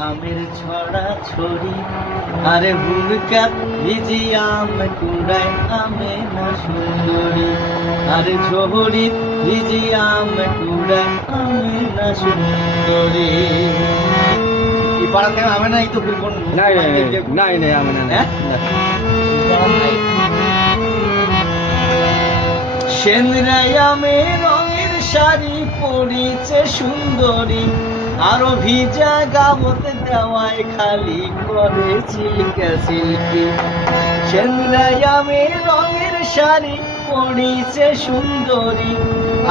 আমের ছড়া ছড়ি আরে হুড়কাত ভিজি আম কুড়ায় আমে না সুন্দরী আরে ঝহরি ভিজি আম কুড়ায় আমে না সুন্দরী এই পাড়া থেকে আমে নাই তো কোন নাই আমি না হ্যাঁ সেনরাই আমে রঙের শাড়ি পরিছে সুন্দরী আরো ভিজা গাবত দেওয়ায় খালি করে চিলকা চিলকি সেনরাই আমে রঙের শাড়ি পরিছে সুন্দরী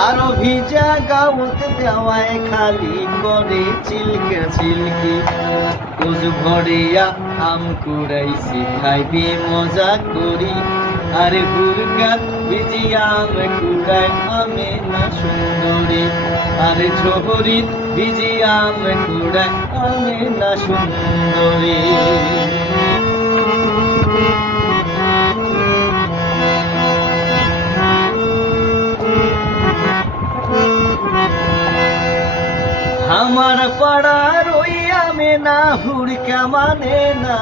আরো ভিজা গাবত দেওয়ায় খালি করে চিলকা চিলকি কোজ ভরিয়া আম কুড়াইছি খাইবি মজা করি আরে হুড়কাত ভিজি আম কুড়ায় আমে না সুন্দরী আরে ঝহরি ভিজি আম কুড়ায় আমে না সুন্দরী আমার পাড়ার ওই আমে না হুড়কা মানে না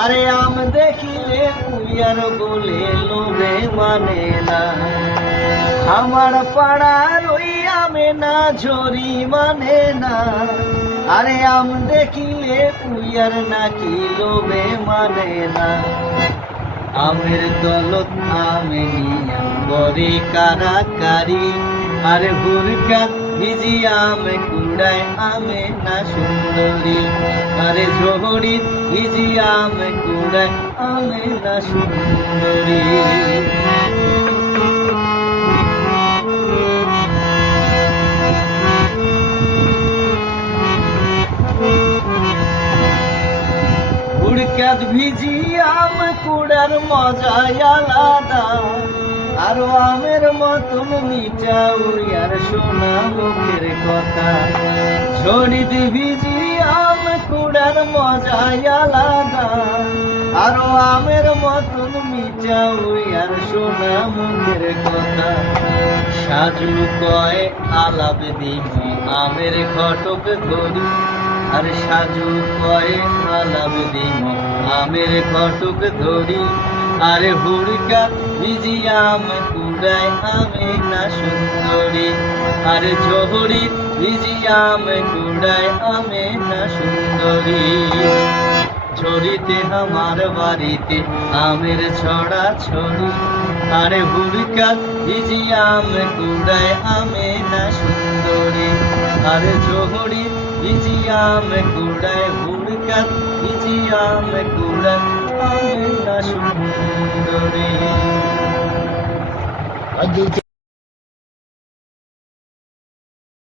আরে আম দেখিলে কুইয়ার বলে লোভে মানে না আমার পাড়ার ওই আমে না ঝরি মানে না আরে আম দেখিলে কুইয়ার নাকি লোভে মানে না আমের দলত আমে নিয়া করে কারাকারি আরে হুড়কাত ভিজি আম কুড়ায় আমে না সুন্দরী আরে ঝহরি ভিজি আম কুড়ায় আমে না সুন্দরী হুড়কাত ভিজি আম কুড়ার মজাই আলাদা আরো আমের মতন মিঠা উড়িয়ার সোনা মুখের কথা ঝড়িত ভিজি আম কুড়ার মজাই আলাদা আরো আমের মতন মিঠা উড়িয়ার সোনা মুখের কথা সাজু কয় আলাপ দিম আমের ঘটক ধরি আর সাজু কয় আলাপ দিম আমের ঘটক ধরি আরে হুড়কাত ভিজি আম কুড়ায় আমে না সুন্দরী আরে ঝহরি ভিজি আম কুড়ায় আমে না সুন্দরী ঝরিতে আমার বাড়িতে আমের ছড়া ছড়ি আরে হুড়কাত ভিজি আম কুড়ায় আমে না সুন্দরী আরে ঝহরি ভিজি আম কুড়ায় হুড়কাত ভিজি আম কুড়ায় আমে না সুন্দরী